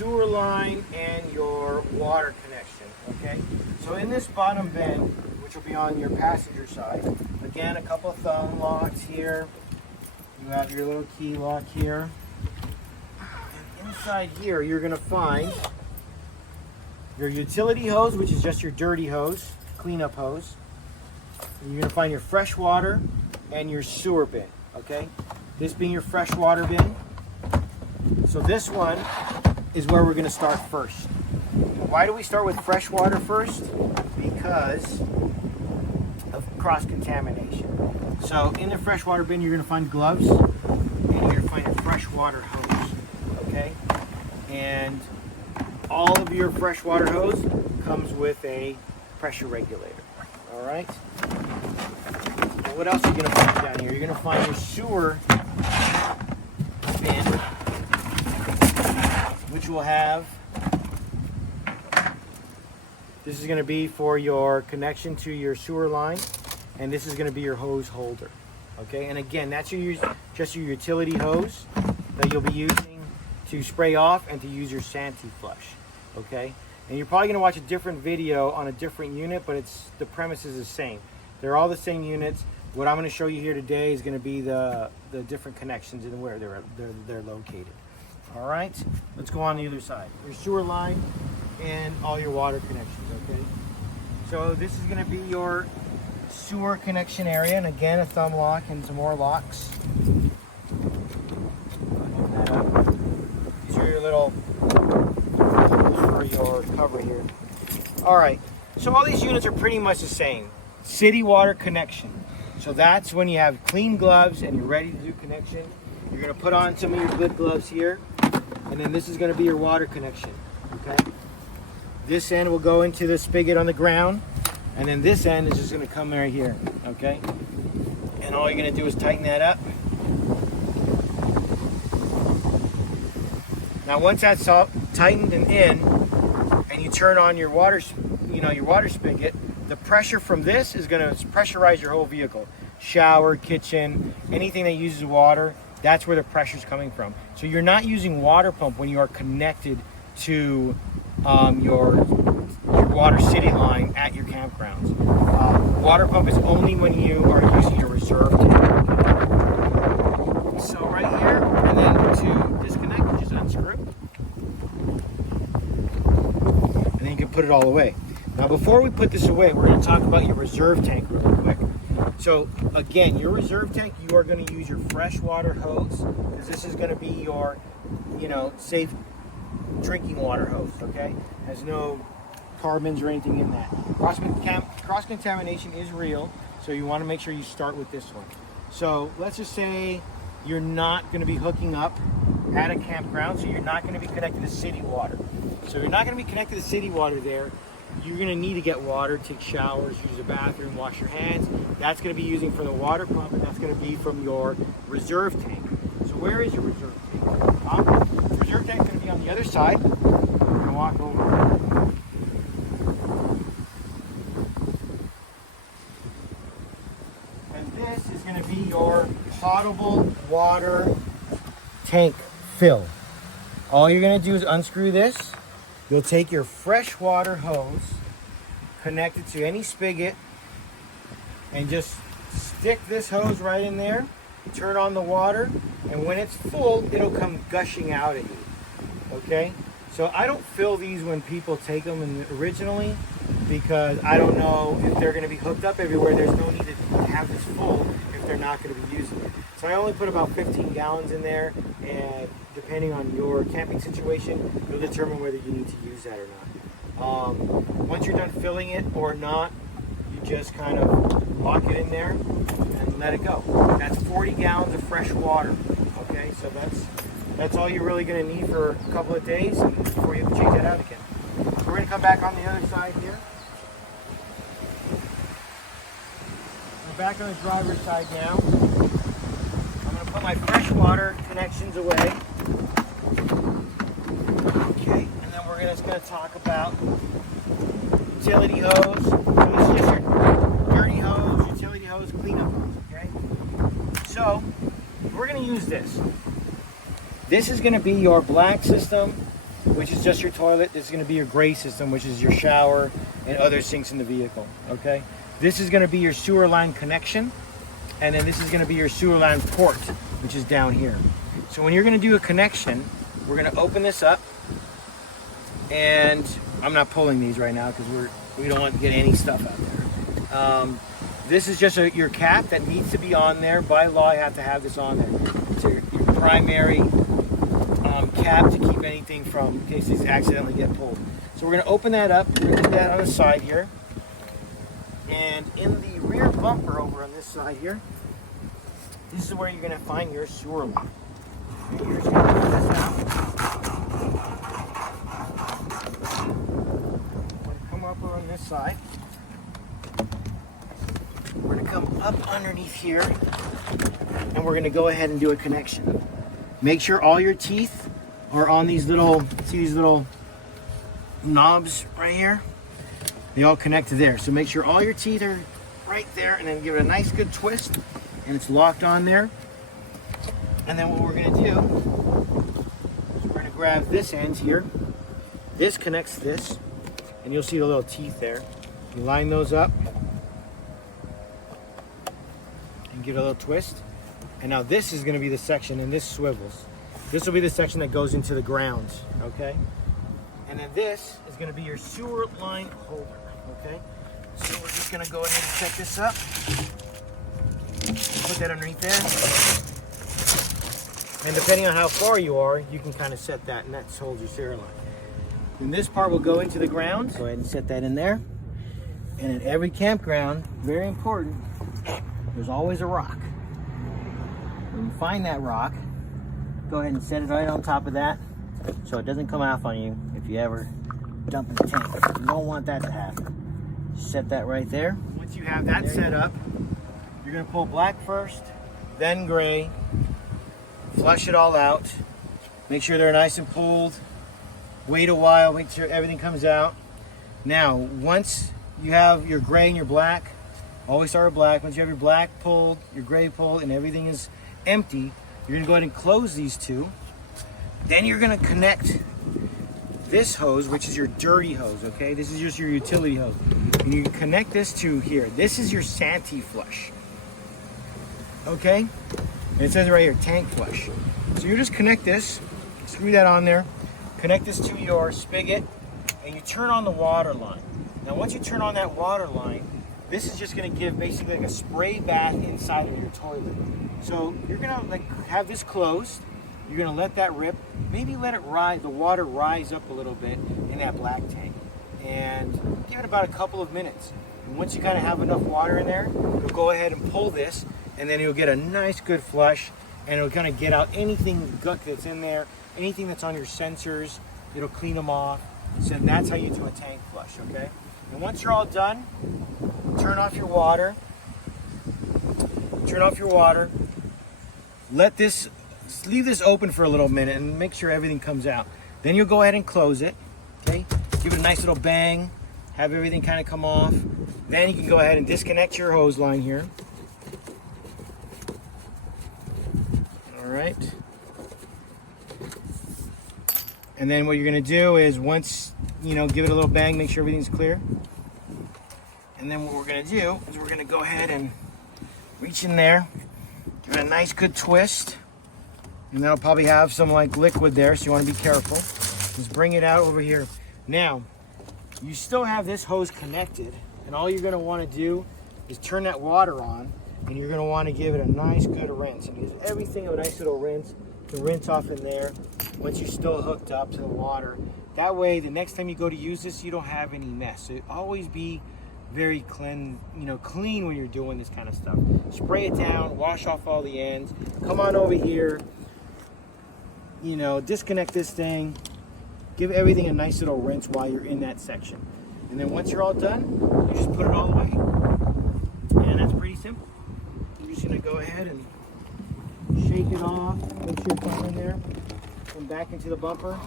sewer line and your water connection, okay? So in this bottom bin, which will be on your passenger side, again, a couple of thumb locks here. You have your little key lock here. And inside here, you're gonna find your utility hose, which is just your dirty hose, cleanup hose. And you're gonna find your fresh water and your sewer bin, okay? This being your fresh water bin. So this one is where we're gonna start first. Why do we start with fresh water first? Because of cross-contamination. So in the freshwater bin, you're gonna find gloves and you're gonna find a freshwater hose, okay? And all of your freshwater hose comes with a pressure regulator, all right? Well, what else are you gonna find down here? You're gonna find your sewer bin, which will have, this is going to be for your connection to your sewer line, and this is going to be your hose holder, okay? And again, that's just your utility hose that you'll be using to spray off and to use your Sani-Flush, okay? And you're probably going to watch a different video on a different unit, but the premise is the same. They're all the same units. What I'm going to show you here today is going to be the different connections and where they're located. All right, let's go on the other side. Your sewer line and all your water connections, okay? So this is gonna be your sewer connection area, and again, a thumb lock and some more locks. Open that up. These are your little holes for your cover here. All right, so all these units are pretty much the same. City water connection. So that's when you have clean gloves and you're ready to do connection. You're gonna put on some of your good gloves here. And then this is going to be your water connection, okay? This end will go into the spigot on the ground, and then this end is just going to come right here, okay? And all you're going to do is tighten that up. Now once that's all tightened and in, and you turn on your water, your water spigot, the pressure from this is going to pressurize your whole vehicle. Shower, kitchen, anything that uses water. That's where the pressure is coming from. So you're not using water pump when you are connected to your water city line at your campgrounds. Water pump is only when you are using your reserve tank. So right here, and then to disconnect, you just unscrew. And then you can put it all away. Now before we put this away, we're going to talk about your reserve tank really quick. So again, your reserve tank, you are going to use your freshwater hose, because this is going to be your, safe drinking water hose, okay? Has no carbons or anything in that. Cross-contamination is real, so you want to make sure you start with this one. So let's just say you're not going to be hooking up at a campground, so you're not going to be connected to city water. So you're not going to be connected to city water there. You're going to need to get water, take showers, use the bathroom, wash your hands. That's going to be using for the water pump, and that's going to be from your reserve tank. So where is your reserve tank? The reserve tank is going to be on the other side. We're going to walk over. And this is going to be your potable water tank fill. All you're going to do is unscrew this. You'll take your freshwater hose connected to any spigot and just stick this hose right in there, turn on the water, and when it's full, it'll come gushing out at you, okay? So I don't fill these when people take them originally, because I don't know if they're going to be hooked up everywhere. There's no need to have this full if they're not going to be using it. So I only put about 15 gallons in there, and depending on your camping situation, you'll determine whether you need to use that or not. Once you're done filling it or not, you just kind of lock it in there and let it go. That's 40 gallons of fresh water, okay? So that's all you're really going to need for a couple of days before you have to change that out again. So we're going to come back on the other side here. We're back on the driver's side now. I'm going to put my fresh water connections away. Okay, and then we're just going to talk about utility hose. So this is just your dirty hose, utility hose, cleanup hose, okay? So we're going to use this. This is going to be your black system which is just your toilet. This is going to be your gray system, which is your shower and other sinks in the vehicle, okay? This is going to be your sewer line connection, and then this is going to be your sewer line port, which is down here. So when you're going to do a connection, we're going to open this up, and I'm not pulling these right now because we don't want to get any stuff out there. This is just your cap that needs to be on there. By law, you have to have this on there. It's your primary cap to keep anything from, in case these accidentally get pulled. So we're going to open that up. We're going to put that on the side here. And in the rear bumper over on this side here, this is where you're going to find your sewer line. And you're just going to pull this out. We're going to come up on this side. We're going to come up underneath here, and we're going to go ahead and do a connection. Make sure all your teeth are on these little, see these little knobs right here? They all connect to there. So make sure all your teeth are right there, and then give it a nice good twist, and it's locked on there. And then what we're going to do is we're going to grab this end here. This connects to this, and you'll see the little teeth there. You line those up and give it a little twist. And now this is going to be the section, and this swivels. This will be the section that goes into the ground, okay? And then this is going to be your sewer line holder, okay? So we're just going to go ahead and set this up. Put that underneath there. And depending on how far you are, you can kind of set that, and that holds your sewer line. And this part will go into the ground. Go ahead and set that in there. And at every campground, very important, there's always a rock. When you find that rock, go ahead and set it right on top of that so it doesn't come off on you if you ever dump in the tank. You don't want that to happen. Set that right there. Once you have that set up, you're going to pull black first, then gray, flush it all out, make sure they're nice and pulled, wait a while, make sure everything comes out. Now, once you have your gray and your black, always start with black. Once you have your black pulled, your gray pulled, and everything is empty, you're going to go ahead and close these two. Then you're going to connect this hose, which is your dirty hose, okay? This is just your utility hose. And you connect this to here. This is your Sani-Flush, okay? And it says it right here, tank flush. So you just connect this, screw that on there, connect this to your spigot, and you turn on the water line. Now once you turn on that water line, this is just going to give basically like a spray bath inside of your toilet. So you're going to like have this closed. You're going to let that rip. Maybe let it rise, the water rise up a little bit in that black tank. And give it about a couple of minutes. And once you kind of have enough water in there, you'll go ahead and pull this, and then you'll get a nice good flush, and it'll kind of get out anything gunk that's in there, anything that's on your sensors. It'll clean them off. So that's how you do a tank flush, okay? And once you're all done, turn off your water. Turn off your water. Leave this open for a little minute and make sure everything comes out. Then you'll go ahead and close it, okay? Give it a nice little bang, have everything kind of come off. Then you can go ahead and disconnect your hose line here. All right. And then what you're gonna do is once, give it a little bang, make sure everything's clear. And then what we're gonna do is we're gonna go ahead and reach in there, give it a nice good twist, and that'll probably have some like liquid there, so you wanna be careful. Just bring it out over here. Now, you still have this hose connected, and all you're gonna wanna do is turn that water on, and you're gonna wanna give it a nice good rinse. And give everything a nice little rinse, to rinse off in there once you're still hooked up to the water. That way, the next time you go to use this, you don't have any mess. So always be very clean when you're doing this kind of stuff. Spray it down, wash off all the ends. Come on over here, disconnect this thing. Give everything a nice little rinse while you're in that section. And then once you're all done, you just put it all away. And that's pretty simple. You're just gonna go ahead and shake it off, make sure it's all in there. Come back into the bumper.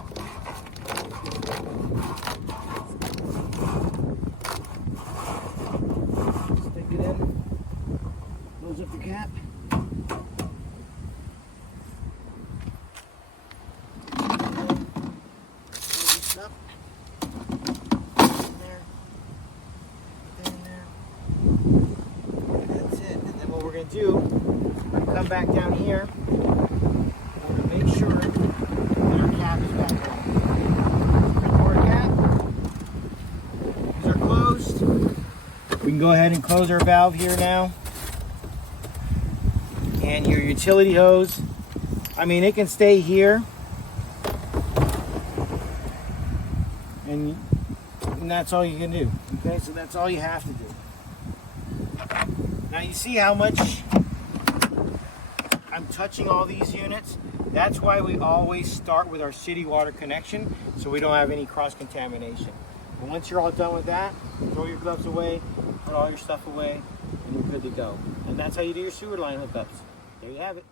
Stick it in, close up the cap. come back down here. We're going to make sure that our cap is back on. Our cap. These are closed. We can go ahead and close our valve here now. And your utility hose, I mean, it can stay here. And that's all you can do. Okay, so that's all you have to do. Now you see how much I'm touching all these units? That's why we always start with our city water connection, so we don't have any cross-contamination. And once you're all done with that, throw your gloves away, put all your stuff away, and you're good to go. And that's how you do your sewer line hookups. There you have it.